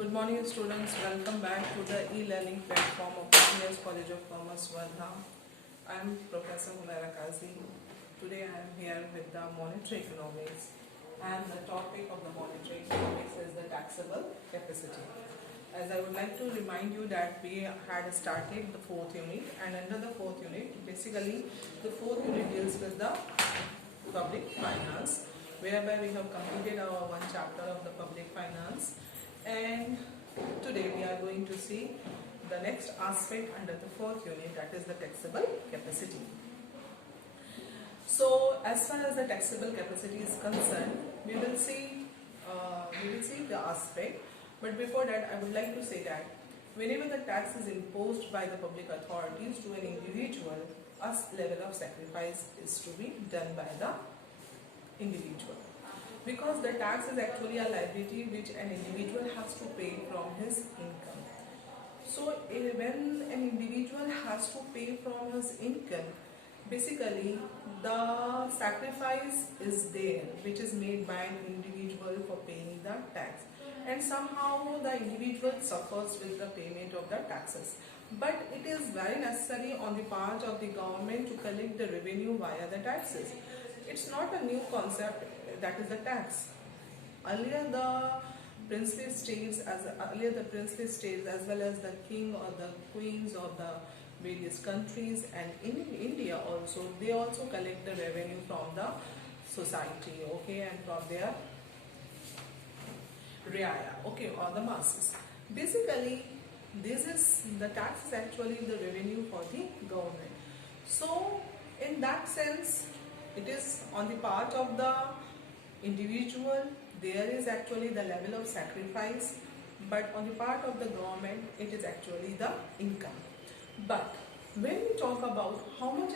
Good morning students, welcome back to the e-learning platform of CS College of Commerce, Wardha. I am Professor Humaira Kazi. Today I am here with the monetary economics, and the topic of the monetary economics is the taxable capacity. As I would like to remind you that we had started the fourth unit, and under the fourth unit, basically the fourth unit deals with the public finance, whereby we have completed our one chapter of the public finance, and today we are going to see the next aspect under the fourth unit, that is the taxable capacity. So as far as the taxable capacity is concerned, we will see the aspect, but before that I would like to say that whenever the tax is imposed by the public authorities to an individual, a level of sacrifice is to be done by the individual, because the tax is actually a liability which an individual has to pay from his income. So when an individual has to pay from his income, basically the sacrifice is there which is made by an individual for paying the tax, and somehow the individual suffers with the payment of the taxes. But it is very necessary on the part of the government to collect the revenue via the taxes. It's not a new concept, that is the tax. Earlier the princely states as well as the king or the queens of the various countries, and in India also, they also collect the revenue from the society, okay, and from their riaya, okay, or the masses. Basically the tax is actually the revenue for the government. So in that sense, it is on the part of the individual, there is actually the level of sacrifice, but on the part of the government, it is actually the income. But when we talk about how much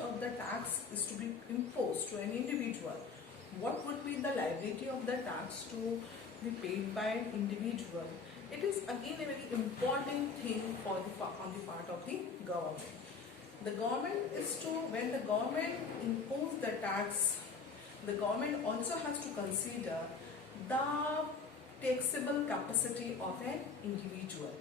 of the tax is to be imposed to an individual, what would be the liability of the tax to be paid by an individual, it is again a very important thing on the part of the government. The government is to, when the government imposes the tax, the government also has to consider the taxable capacity of an individual.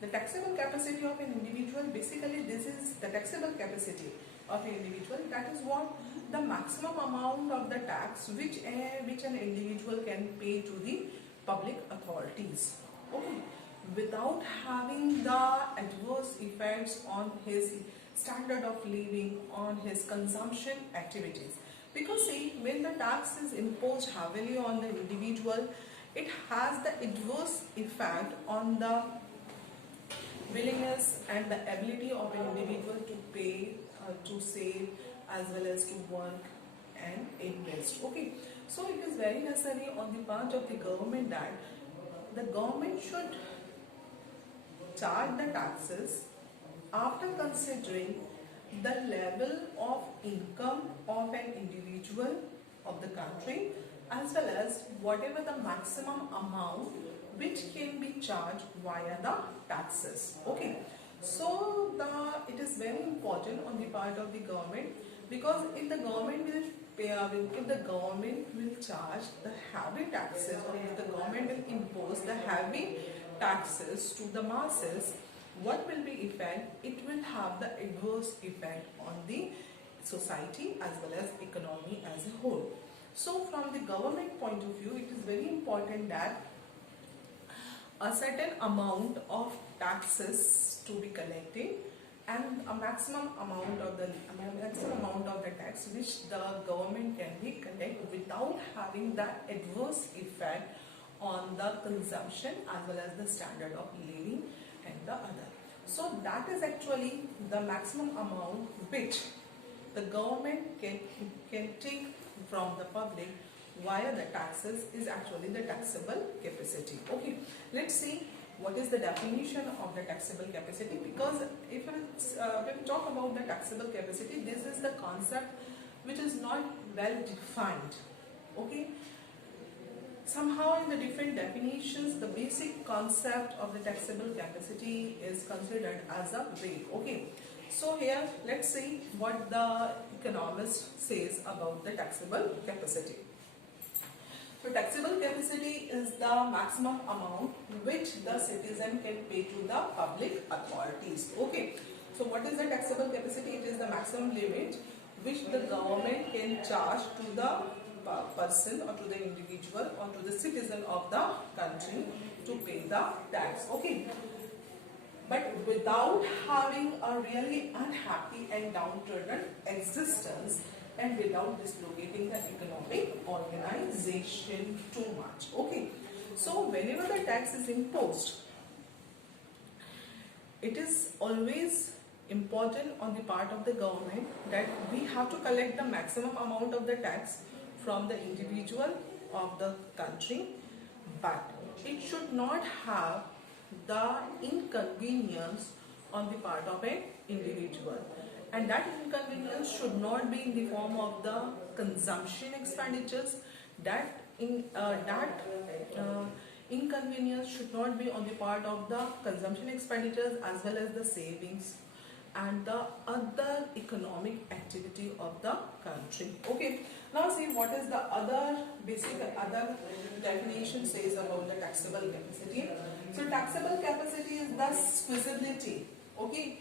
The taxable capacity of an individual, basically this is the taxable capacity of an individual, that is what the maximum amount of the tax which an individual can pay to the public authorities, okay, without having the adverse effects on his standard of living, on his consumption activities. Because see, when the tax is imposed heavily on the individual, it has the adverse effect on the willingness and the ability of an individual to pay, to save, as well as to work and invest, okay. So it is very necessary on the part of the government that the government should charge the taxes after considering the level of income of an individual of the country, as well as whatever the maximum amount which can be charged via the taxes, okay. So it is very important on the part of the government, because if the government will charge the heavy taxes, or if the government will impose the heavy taxes to the masses, what will be effect? It will have the adverse effect on the society as well as economy as a whole. So from the government point of view, it is very important that a certain amount of taxes to be collected, and a maximum amount of the tax which the government can be collect without having that adverse effect on the consumption as well as the standard of living and the other. So that is actually the maximum amount which the government can take from the public via the taxes is actually the taxable capacity, okay. Let's see what is the definition of the taxable capacity, because if when we talk about the taxable capacity, this is the concept which is not well defined, okay. Somehow in the different definitions, the basic concept of the taxable capacity is considered as a rate, okay. So here let's see what the economist says about the taxable capacity. So taxable capacity is the maximum amount which the citizen can pay to the public authorities. Okay. So what is the taxable capacity? It is the maximum limit which the government can charge to the person or to the individual or to the citizen of the country to pay the tax. Okay. But without having a really unhappy and downtrodden existence, and without dislocating the economic organization too much. Okay. So whenever the tax is imposed, it is always important on the part of the government that we have to collect the maximum amount of the tax from the individual of the country, but it should not have the inconvenience on the part of an individual, and that inconvenience should not be in the form of the consumption expenditures. Inconvenience should not be on the part of the consumption expenditures as well as the savings and the other economic activity of the country. Okay, now see what is the other definition says about the taxable capacity. So taxable capacity is the squeezability. Okay,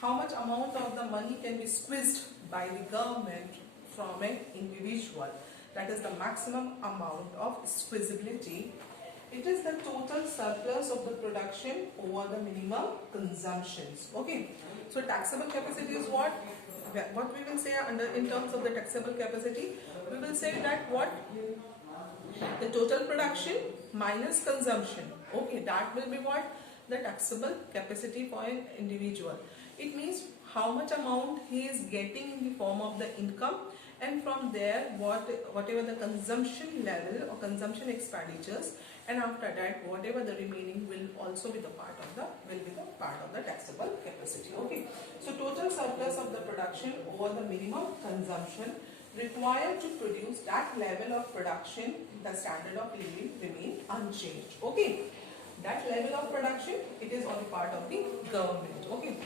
how much amount of the money can be squeezed by the government from an individual. That is the maximum amount of squeezability. It is the total surplus of the production over the minimum consumptions. Okay, so taxable capacity is what we will say in terms of the taxable capacity. We will say that what the total production minus consumption. Okay, that will be what the taxable capacity for an individual. It means how much amount he is getting in the form of the income, and from there whatever the consumption level or consumption expenditures, and after that whatever the remaining will also be the part of the taxable capacity. Okay, so total surplus of the production over the minimum consumption required to produce that level of production, the standard of living remain unchanged. Okay, that level of production, it is on the part of the government. Okay,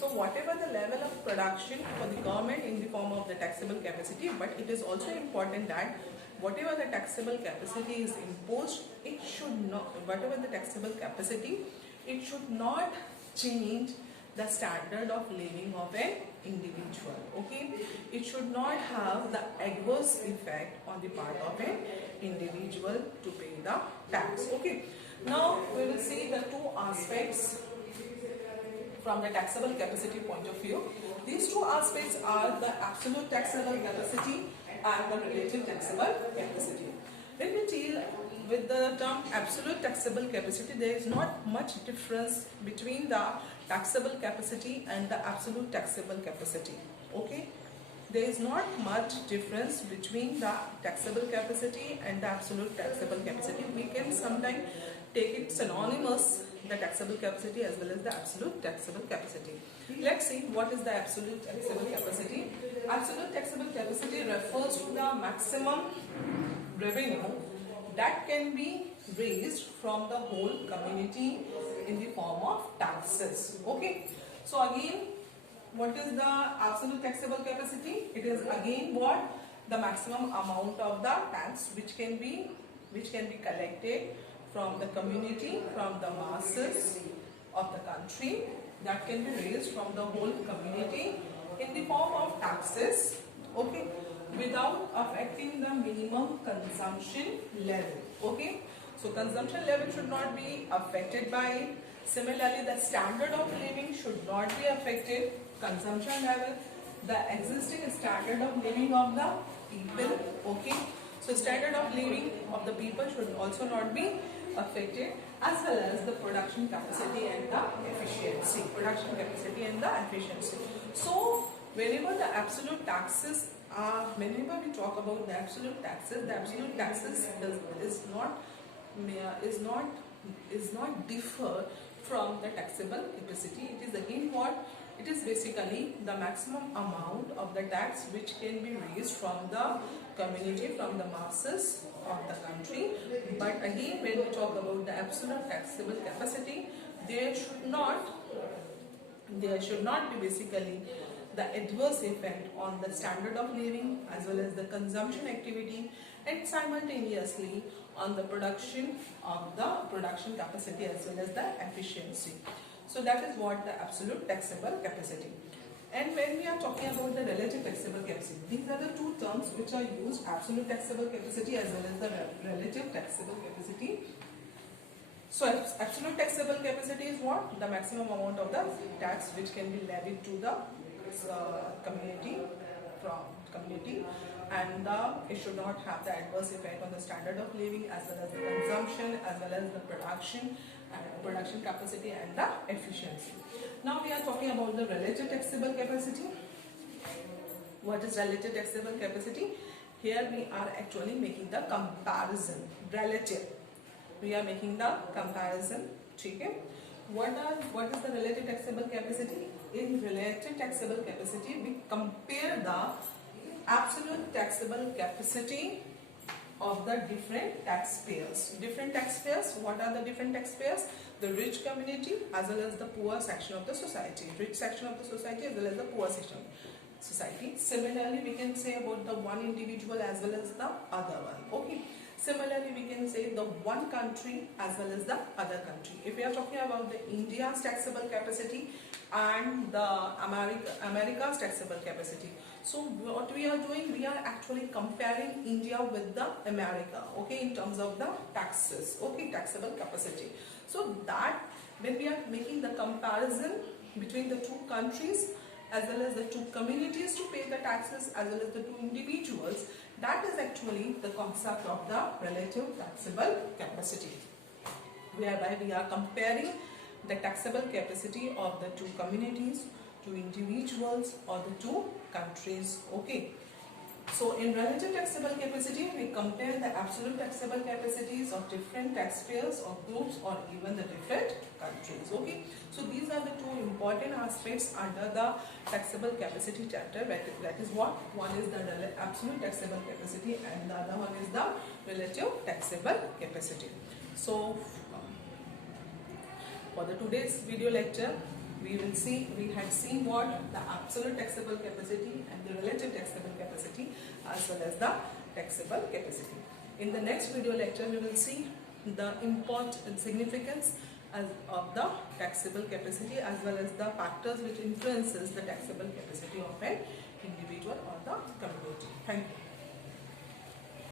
so whatever the level of production for the government in the form of the taxable capacity, but it is also important that whatever the taxable capacity is imposed, it should not, whatever the taxable capacity, it should not change the standard of living of an individual. Okay, it should not have the adverse effect on the part of an individual to pay the tax. Okay, now we will see the two aspects from the taxable capacity point of view. These two aspects are the absolute taxable capacity and the relative taxable capacity. When we deal with the term absolute taxable capacity, there is not much difference between the taxable capacity and the absolute taxable capacity. Okay, there is not much difference between the taxable capacity and the absolute taxable capacity. We can sometimes take it synonymous, the taxable capacity as well as the absolute taxable capacity. Let's see what is the absolute taxable capacity. Absolute taxable capacity refers to the maximum revenue that can be raised from the whole community in the form of taxes. Okay, so again, what is the absolute taxable capacity? It is again what the maximum amount of the tax which can be collected from the community, from the masses of the country, that can be raised from the whole community in the form of taxes. Okay, without affecting the minimum consumption level. Okay, so consumption level should not be affected by it. Similarly, the standard of living should not be affected. Consumption level, the existing standard of living of the people. Okay, so standard of living of the people should also not be affected, as well as the production capacity and the efficiency. So whenever the absolute taxes are, whenever we talk about the absolute taxes is not differ from the taxable capacity. It is again what? It is basically the maximum amount of the tax which can be raised from the community, from the masses of the country. But again, when we talk about the absolute taxable capacity, there should not be basically the adverse effect on the standard of living as well as the consumption activity and simultaneously on the production capacity as well as the efficiency. So that is what the absolute taxable capacity. And when we are talking about the relative taxable capacity, these are the two terms which are used, absolute taxable capacity as well as the relative taxable capacity. So absolute taxable capacity is what? The maximum amount of the tax which can be levied to the community, and it should not have the adverse effect on the standard of living as well as the consumption as well as the production capacity and the efficiency. Now we are talking about the relative taxable capacity. What is relative taxable capacity? Here we are actually making the comparison. Relative, we are making the comparison. Okay? What is the relative taxable capacity? In relative taxable capacity, we compare the absolute taxable capacity of the different taxpayers. Different taxpayers, what are the different taxpayers? The rich community as well as the poor section of the society. Rich section of the society as well as the poor section of the society. Similarly, we can say about the one individual as well as the other one. Okay. Similarly, we can say the one country as well as the other country. If we are talking about the India's taxable capacity and the America's taxable capacity. So what we are doing, we are actually comparing India with the America, okay, in terms of the taxes, okay, taxable capacity. So that when we are making the comparison between the two countries as well as the two communities to pay the taxes as well as the two individuals, that is actually the concept of the relative taxable capacity, whereby we are comparing the taxable capacity of the two communities, two individuals or the two countries. Okay. So in relative taxable capacity, we compare the absolute taxable capacities of different taxpayers or groups or even the different countries. Okay. So these are the two important aspects under the taxable capacity chapter. That is what? One is the absolute taxable capacity and the other one is the relative taxable capacity. So for the today's video lecture, we had seen what the absolute taxable capacity and the relative taxable capacity as well as the taxable capacity. In the next video lecture, we will see the important significance of the taxable capacity as well as the factors which influences the taxable capacity of an individual or the community. Thank you.